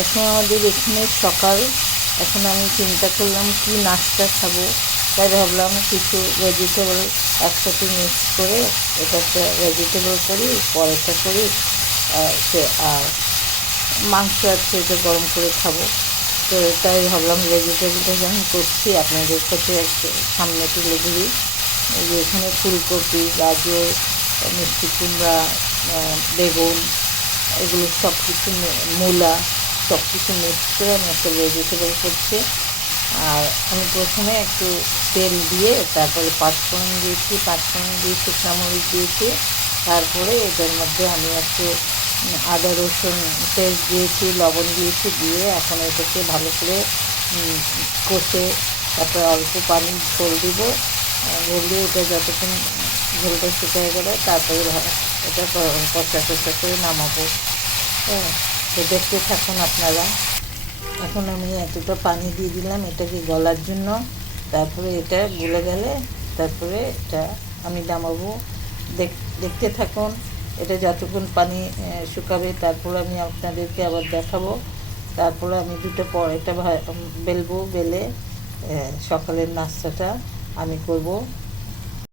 এখন আমাদের এখানে সকাল। এখন আমি চিন্তা করলাম কি নাস্তা খাবো, তাই ভাবলাম কিছু ভেজিটেবল একসাথে মিক্স করে এটা একটা ভেজিটেবল করি, পরোটা করি, আর মাংস আছে এটা গরম করে খাবো। তো তাই ভাবলাম ভেজিটেবলটা যখন করছি আপনাদের সাথে একটু সামনে তুলে ধরি। এই যে এখানে ফুলকপি, গাজর, মিষ্টি কুমড়া, বেগুন, এগুলো সব কিছু, মূলা, সব কিছু মিক্স করে আমি একটা ভেজিটেবল করছি। আর আমি প্রথমে একটু তেল দিয়ে তারপরে পাঁচফোড়ন দিয়েছি, পাঁচফোড়ন দিয়ে শুকনো মরিচ দিয়েছি। তারপরে এটার মধ্যে আমি একটু আদা রসুন পেস্ট দিয়েছি, লবণ দিয়েছি, দিয়ে এখন এটাকে ভালো করে কষে তারপরে অল্প পানি ঝোল দিব। ঝোল দিয়ে এটা যতক্ষণ ঝোলটা শুকিয়ে গেলে তারপরে এটা কষা কষা করে নামাবো। হ্যাঁ, তো দেখতে থাকুন আপনারা। এখন আমি এতটা পানি দিয়ে দিলাম এটাকে গলার জন্য। তারপরে এটা গলে গেলে তারপরে এটা আমি নামাবো। দেখতে থাকুন। এটা যতক্ষণ পানি শুকাবে তারপর আমি আপনাদেরকে আবার দেখাবো। তারপরে আমি দুটো পর এটা বেলবো, বেলে সকালের নাস্তাটা আমি করব।